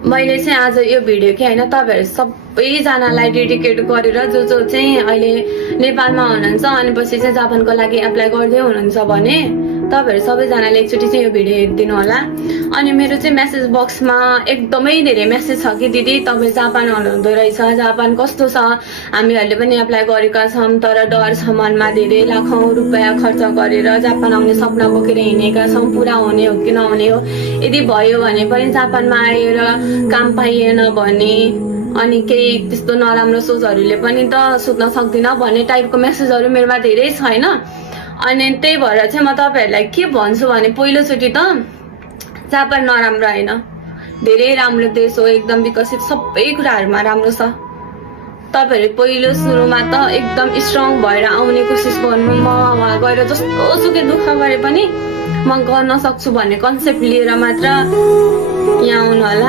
मैले चाहिँ आज यो भिडियो के होइन तपाईँहरू सबैजनालाई डेडिकेट गरेर जो जो चाहिँ अहिले नेपालमा हुनुहुन्छ अनि पछि चाहिँ जापानको लागि एप्लाई गर्दै हुनुहुन्छ भने तपाईँहरू सबैजनाले एकचोटि चाहिँ यो भिडियो हेरिदिनु होला। अनि मेरो चाहिँ मेसेज बक्समा एकदमै धेरै मेसेज छ कि दिदी तपाईँ जापान हुनुहुँदो रहेछ, जापान कस्तो छ, हामीहरूले पनि एप्लाई गरेका छौँ तर डर छ मनमा, धेरै लाखौँ रुपियाँ खर्च गरेर जापान आउने सपना बोकेर हिँडेका छौँ, पुरा हुने हो कि नहुने हो, यदि भयो भने पनि जापानमा आएर काम पाइएन भने अनि केही त्यस्तो नराम्रो सोचहरूले पनि त सुत्न सक्दिन भन्ने टाइपको मेसेजहरू मेरोमा धेरै छ होइन। अनि त्यही भएर चाहिँ म तपाईँहरूलाई के भन्छु भने पहिलोचोटि त जापान नराम्रो होइन, धेरै राम्रो देश हो, एकदम विकसित, सबै कुराहरूमा राम्रो छ। तपाईँहरू पहिलो सुरुमा त एकदम स्ट्रङ भएर आउने कोसिस गर्नु, म वहाँ गएर जस्तो सुकै दुःख गरे पनि म गर्न सक्छु भन्ने कन्सेप्ट लिएर मात्र यहाँ आउनु होला।